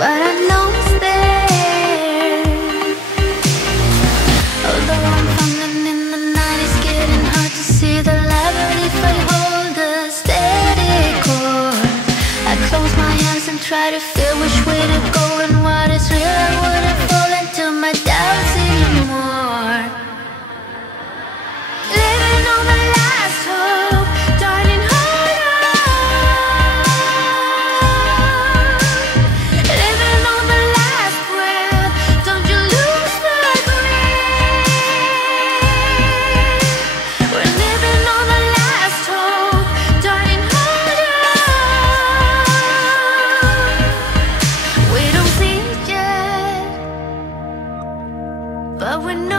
but I know it's there. Although I'm falling in the night, it's getting hard to see the light. But if I hold a steady course, I close my eyes and try to feel which way to go and what is real. I wouldn't fall into my doubts anymore. Living on the last hope, darling, hold on. Living on the last breath, don't you lose the grip. We're living on the last hope, darling, hold on. We don't see it yet, but we know